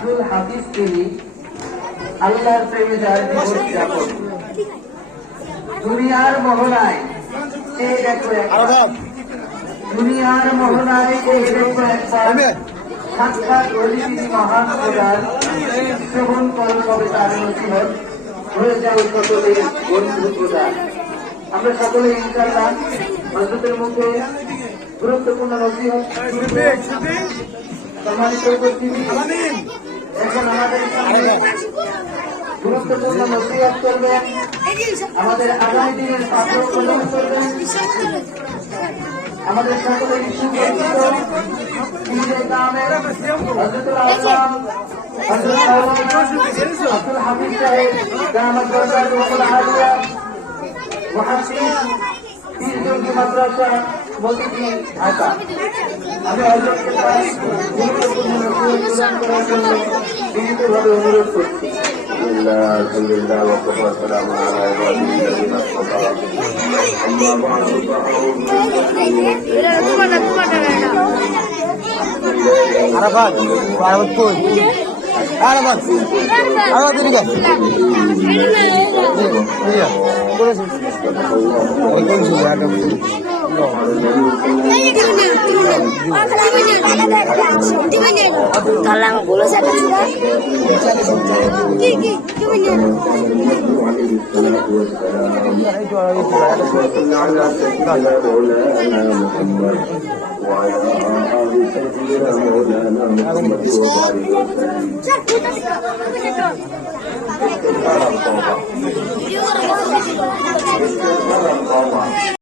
আব্দুল হাফিজ তিনি আল্লাহর প্রেমে যার জীবন যাপন। দুনিয়ার মোহনায় এই দেখো একবার, দুনিয়ার মোহনায় এই দেখো একবার, সাক্ষাৎ হলি তিনি মহান খোদার, শ্রবণ করো কবে তার নসিহত, হয়ে যাবে সকলের বন্ধু প্রদান। আমরা সকলে ইনশাআল্লাহ হযরতের মুখে গুরুত্বপূর্ণ নসিহত সম্মানিত উপস্থিতি, এখন আমাদের সামনে গুরুত্বপূর্ণ নসিহত করবেন আমাদের আগামী দিনের ছাত্র প্রদান করবেন আমাদের সকলের সুপরিচিত পীরে কামেল হযরতুল আযম হযরত আব্দুল হাফিজ সাহেব দামাত বরকাতুহুল আলিয়া মুহাদ্দিস পীর জঙ্গি মাদ্রাসা মতিঝিল ঢাকা। আমি হযরতকে গুরুত্বপূর্ণ নসিহত প্রদান করার জন্য বিনীতভাবে অনুরোধ করছি। আলহামদুলিল্লাহ ওয়া সালামু আলা ইবাদিল্লাযিনা ইসতাফা। আম্মা বা'দু আরাফাত আরাফাত কই আরাফাত আরাফাত দিকে করেছে ওই কোন ছিল এটা Kalau bulu saya